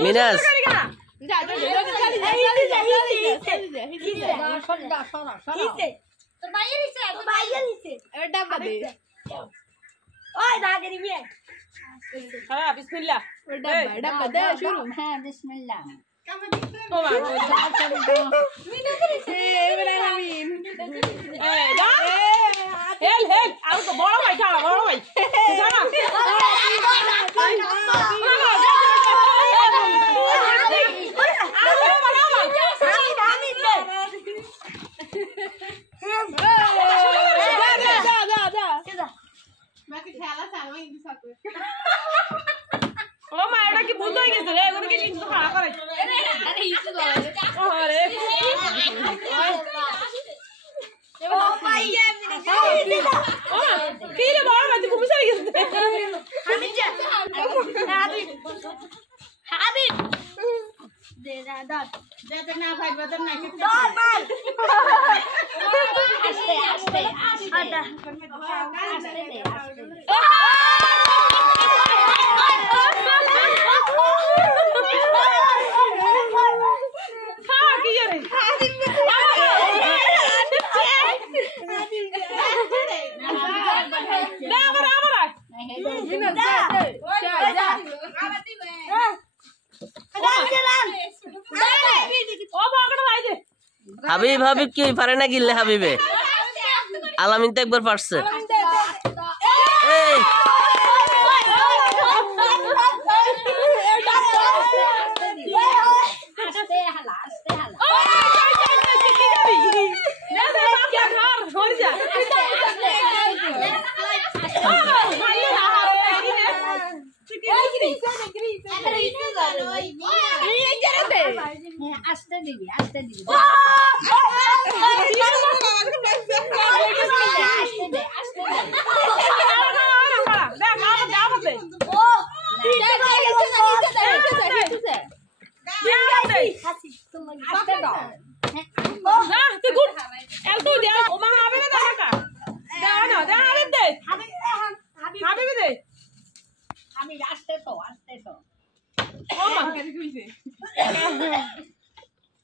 মিনাস বিসমিল্লাহ শুরু হ্যাঁ বিসমিল্লাহ হেল হেল আর তো বড় ভাই খাওয়া বড় ভাই ও মা এটা কি ভুল হয়ে গেছে রে এগুলো কি কিন্তু খারাপ করে আরে ইসু দাও আরে ও পাইয়া ও কি রে বড় ভাই তুই ঘুমিয়ে গেছিস হাবিব যা হাবিব হাবিব দে দাদা যেতে না ভাই বাজার না কি দর মার আস্তে আস্তে আস্তে আস্তে দে আস্তে হাবিব হাবিব কি পারে না গিললে হাবিবে আলামিন তো একবার পারছে এই আস্তে দিবি আস্তে দিবি আস্তে তো আস্তে তো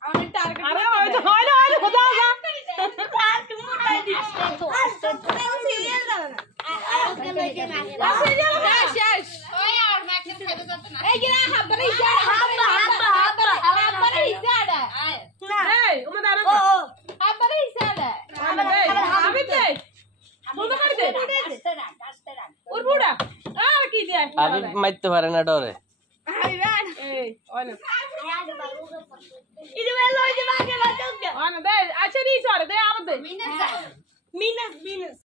আমি টার্গেট আরে হয় না হয় না খোদা যা সিরিয়াল দাও না সিরিয়াল শেষ ওই আর ম্যাকনে খেতে যেত না এই গিরা হাবরে ইজাড় হাবরে ইজাড় না এই ওমা দাঁড়া হাবরে ইজাড় আমি দে বলতে পারি দে আস্তে রাখ ওর বুড়া আর কি দে হাবিব মারতে পারে না ডরে হাবিবান এই ওনা ইদে মেলো ইদে বাগে বাজুক ওনা দে আচ্ছা নি সরে দে আমাদের মিনাস মিনাস